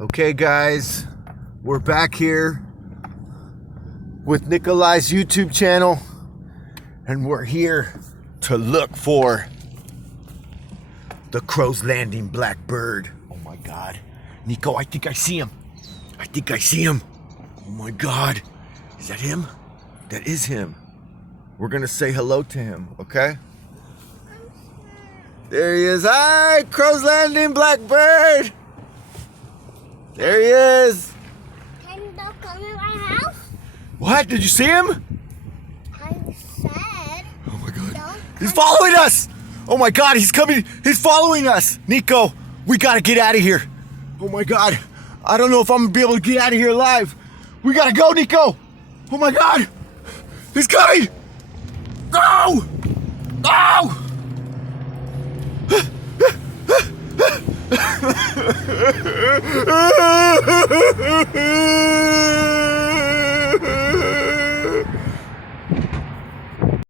Okay, guys, we're back here with Nikolai's YouTube channel, and we're here to look for the Crow's Landing blackbird. Oh my God, Nico, I think I see him. I think I see him. Oh my God, is that him? That is him. We're gonna say hello to him, okay? There he is. Hi, Crow's Landing blackbird. There he is. Can you come to my house? What? Did you see him? I said. Oh my God. He's following us. Oh my God, he's coming. He's following us. Nico, we gotta get out of here. Oh my God. I don't know if I'm gonna be able to get out of here alive. We gotta go, Nico. Oh my God. He's coming. Go! Go!